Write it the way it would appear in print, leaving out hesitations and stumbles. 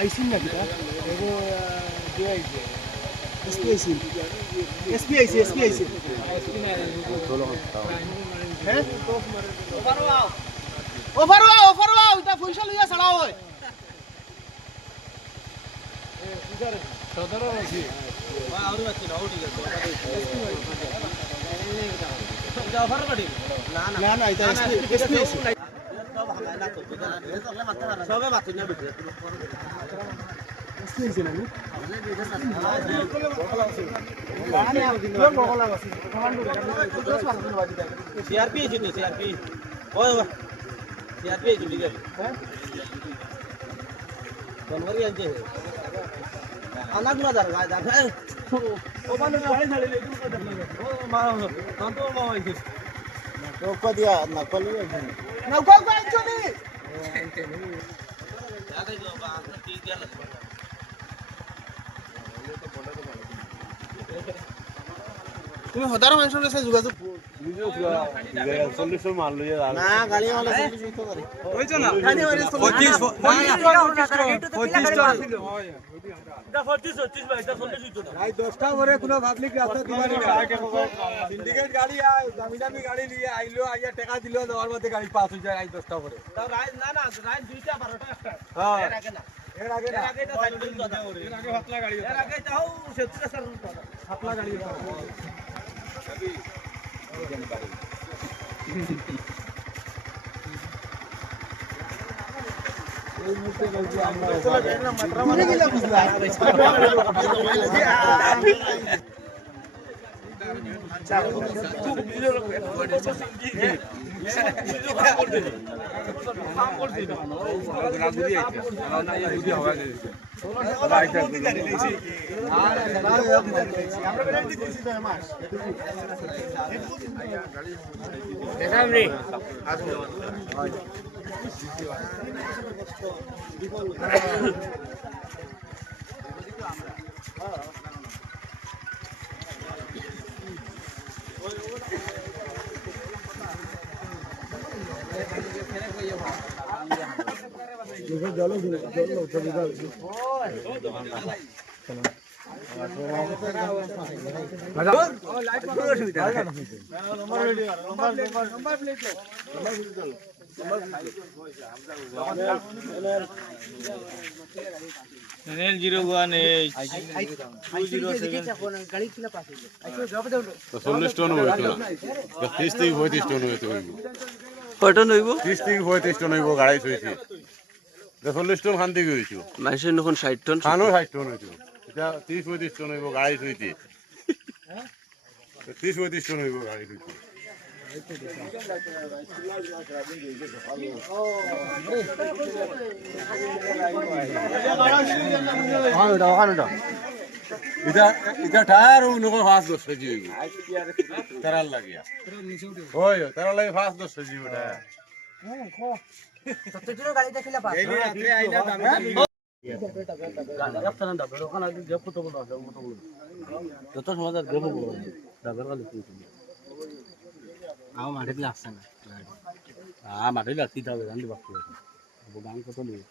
আইসিন না কিটা এগো দিয়ে আইছে এসপি আইসিন এসপি আইছে হ্যাঁ ওভারও এটা পয়সা লইয়া ছাড়া হয় সদরও আছে আরো আছে না ঠিক আছে ওভার গাড়ি না এটা এসপি সবে মাথা না বিটে এসপি না সিআরপি আছে তো সিআরপি ওই সিআরপি আছে ঠিক আছে হ্যাঁ কোনবারই আছে আনাগুলা দার গায় দার ও মানে গাড়ি ছাড়ে লে ও মা তো মা হইছে নৌকা দিয়া নকলি আছে নৌকা কো আইছো নি আগে গো বা ঠিক গেল তুমি হদার মানুষের সাথে যোগাযোগ না গাড়ি वाला 40 তো করে হইছো না গাড়ি वाला 25 ভাই 10টা করে কোনো পাবলিক রাস্তা দিবানি না সিন্ডিকেট গাড়ি আর দামি দামি গাড়ি নিয়ে আইলো আইয়া টাকা দিলো দেওয়ার মধ্যে গাড়ি পাস হয়ে যায় 10টা করে তাও রাত না রাত 2টা 12টা একটা হ্যাঁ এর আগে তো সাইকেল কথা ওরে এর আগে হাতলা গাড়ি এর আগে তাও 70 স্যার হাতলা গাড়ি সবই এই মুহূর্তে বলছি আমরা মাত্রা গেল বুঝলা Nel 01 40 টন হইতো 30 থেকে 35 টন হইতো কয় টন হইব 30 থেকে 35 টন হইব গাড়ি হইছে 40 টন খান থেকে হইছো মাইসে নখন 60 টন খানো 60 টন হইতো এটা 30 35 টন হইব গাড়ি হইছে 30 35 টন হইব গাড়ি হইছে এটা টায়ার উনকো 5-10 কেজি হইব তারার লাগিয়া ওই তারার লাগি 5-10 কেজি ওটা সত্যি গাড়ি দেখিলা পাস এই রাতে আইলা দামে গাড়ি আপনারা দাবড় ওখানে যে ফটো বলো যত সমাজ আর গো বলো দাবড় গালি আও মাঠে লাগছে না মাঠে লাগতে হবে জানতে বাকি গান কত নেই